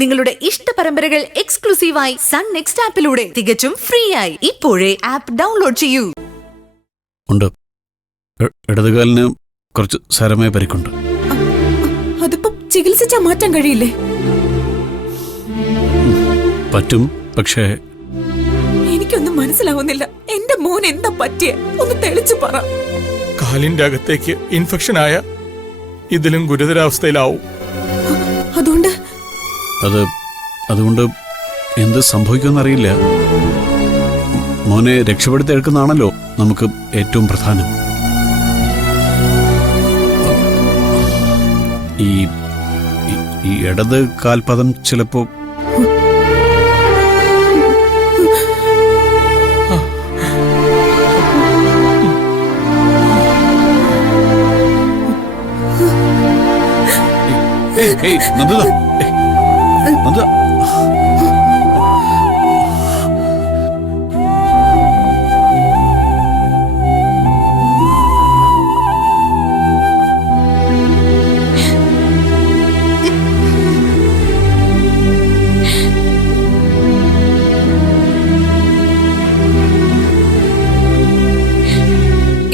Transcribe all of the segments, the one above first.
നിങ്ങളുടെ ഇഷ്ട പരമ്പരകൾ എക്സ്ക്ലൂസീവായി സൺ നെക്സ്റ്റ് ആപ്പിലൂടെ തികച്ചും ഫ്രീ ആയി ഇപ്പോഴേ ആപ്പ് ഡൗൺലോഡ് ചെയ്യൂ. ഉണ്ട്. ഇടതുകാലിന് കുറച്ച് സാരമായ പരിക്കുണ്ട്. അതിപ്പോ ചികിത്സിച്ചാ മാറ്റാൻ കഴിയില്ലേ? പറ്റും, പക്ഷേ എനിക്കൊന്നും മനസ്സിലാവുന്നില്ല. എന്റെ മോൻ എന്താ പറ്റിയെ? ഒന്ന് തെളിച്ചു പറ. കാലിന്റെ അകത്തേക്ക് ഇൻഫെക്ഷൻ ആയ ഇതിലും ഗുരുതരാവസ്ഥയിലാവും. അതുകൊണ്ട് എന്ത് സംഭവിക്കുമെന്നറിയില്ല. മോനെ രക്ഷപ്പെടുത്തി എടുക്കുന്നതാണല്ലോ നമുക്ക് ഏറ്റവും പ്രധാനം. ഈ ഇടത് കാൽപദം ചിലപ്പോ നന്ദിത.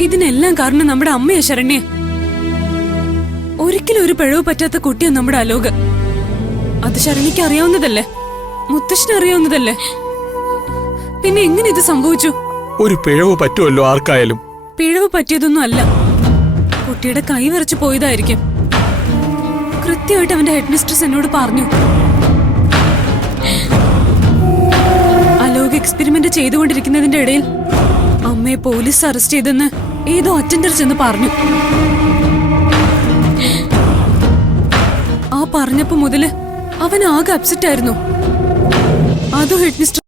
ഇതിനെല്ലാം കാരണം നമ്മുടെ അമ്മയാ ശരണ്യ. ഒരിക്കലും ഒരു പിഴവ് പറ്റാത്ത കുട്ടിയാ നമ്മുടെ അലോക്. അത് ശരണ്യക്ക് അറിയാവുന്നതല്ലേ, മുത്തശ്ശന് അറിയാവുന്നതല്ലേ. പിന്നെ എങ്ങനെ ഇത് സംഭവിച്ചു? ഒരു പിഴവ് പറ്റുമല്ലോ ആർക്കായാലും. പിഴവ് പറ്റിയതൊന്നും അല്ല, കുട്ടിയുടെ കൈ വിറച്ചു പോയതായിരിക്കും. കൃത്യമായിട്ട് അവന്റെ ഹെഡ് മിസ്ട്രസ് എന്നോട് പറഞ്ഞു. അലോക് എക്സ്പെരിമെന്റ് ചെയ്തുകൊണ്ടിരിക്കുന്നതിന്റെ ഇടയിൽ അമ്മയെ പോലീസ് അറസ്റ്റ് ചെയ്തെന്ന് ഏതോ അറ്റൻഡർ ചെന്ന് പറഞ്ഞു. ആ പറഞ്ഞപ്പോ മുതല് അവൻ ആകെ അപ്സെറ്റ് ആയിരുന്നു. അതോ ഹെഡ് മിസ്റ്റർ